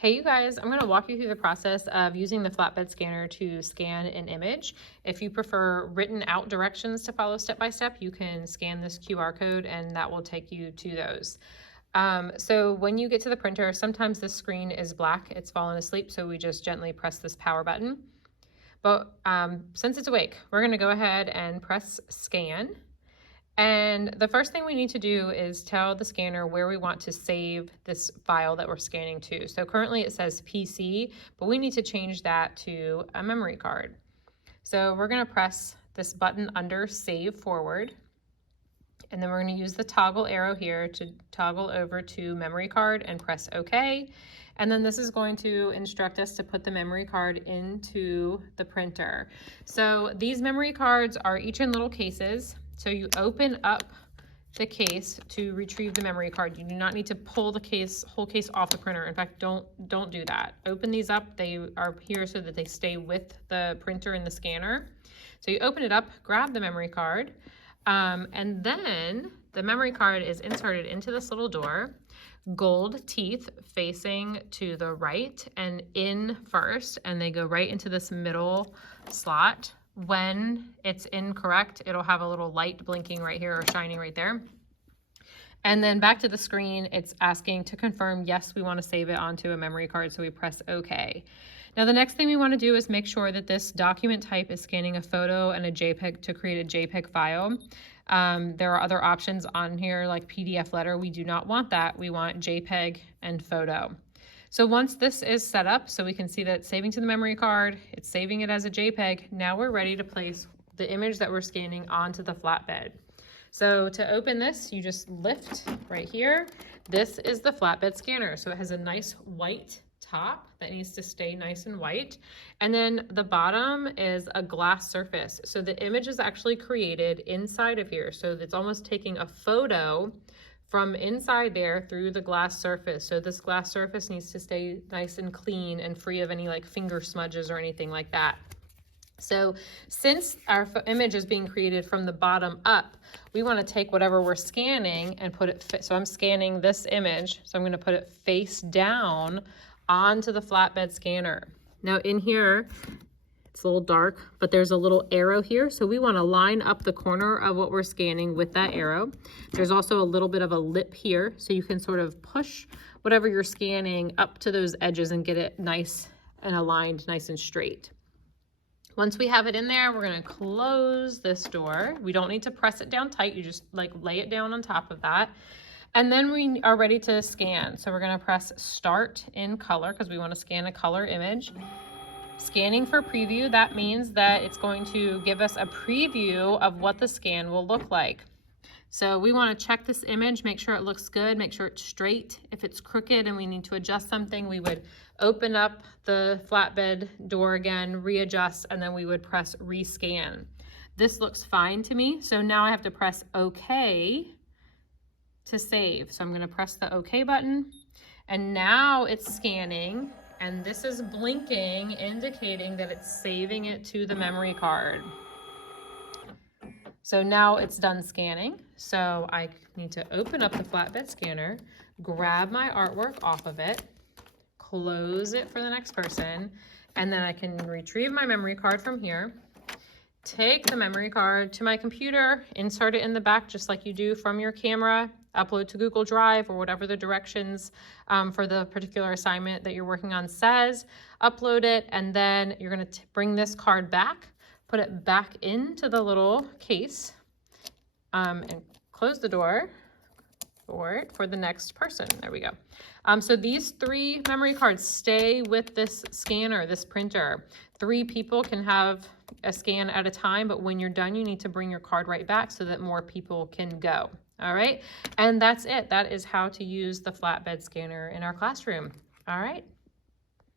Hey you guys, I'm going to walk you through the process of using the flatbed scanner to scan an image. If you prefer written out directions to follow step by step, you can scan this QR code and that will take you to those. So when you get to the printer, sometimes the screen is black, it's fallen asleep, so we just gently press this power button. But since it's awake, we're going to go ahead and press scan. And the first thing we need to do is tell the scanner where we want to save this file that we're scanning to. So currently it says PC, but we need to change that to a memory card. So we're going to press this button under Save Forward, and then we're going to use the toggle arrow here to toggle over to memory card and press OK. And then this is going to instruct us to put the memory card into the printer. So these memory cards are each in little cases. So you open up the case to retrieve the memory card. You do not need to pull the whole case off the printer. In fact, don't do that. Open these up. They are here so that they stay with the printer and the scanner. So you open it up, grab the memory card, and then the memory card is inserted into this little door. Gold teeth facing to the right and in first, and they go right into this middle slot. When it's incorrect, it'll have a little light blinking right here or shining right there. And then back to the screen, it's asking to confirm, yes, we want to save it onto a memory card, so we press OK. Now the next thing we want to do is make sure that this document type is scanning a photo and a JPEG to create a JPEG file. There are other options on here like PDF letter. We do not want that. We want JPEG and photo. So once this is set up, so we can see that it's saving to the memory card, it's saving it as a JPEG, now we're ready to place the image that we're scanning onto the flatbed. So to open this, you just lift right here. This is the flatbed scanner. So it has a nice white top that needs to stay nice and white. And then the bottom is a glass surface. So the image is actually created inside of here. So it's almost taking a photo from inside there through the glass surface. So this glass surface needs to stay nice and clean and free of any like finger smudges or anything like that. So since our image is being created from the bottom up, we want to take whatever we're scanning and put it, so I'm scanning this image, so I'm going to put it face down onto the flatbed scanner. Now in here, it's a little dark, but there's a little arrow here. So we want to line up the corner of what we're scanning with that arrow. There's also a little bit of a lip here, so you can sort of push whatever you're scanning up to those edges and get it nice and aligned, nice and straight. Once we have it in there, we're going to close this door. We don't need to press it down tight. You just like lay it down on top of that. And then we are ready to scan. So we're going to press Start in Color because we want to scan a color image. Scanning for preview, that means that it's going to give us a preview of what the scan will look like. So we want to check this image, make sure it looks good, make sure it's straight. If it's crooked and we need to adjust something, we would open up the flatbed door again, readjust, and then we would press rescan. This looks fine to me, so now I have to press OK to save. So I'm going to press the OK button, and now it's scanning. And this is blinking, indicating that it's saving it to the memory card. So now it's done scanning. So I need to open up the flatbed scanner, grab my artwork off of it, close it for the next person, and then I can retrieve my memory card from here, take the memory card to my computer, insert it in the back just like you do from your camera, upload to Google Drive or whatever the directions for the particular assignment that you're working on says, upload it, and then you're going to bring this card back, put it back into the little case, and close the door for the next person. There we go. So these 3 memory cards stay with this scanner, this printer. 3 people can have a scan at a time, but when you're done, you need to bring your card right back so that more people can go. All right, and that's it. That is how to use the flatbed scanner in our classroom. All right.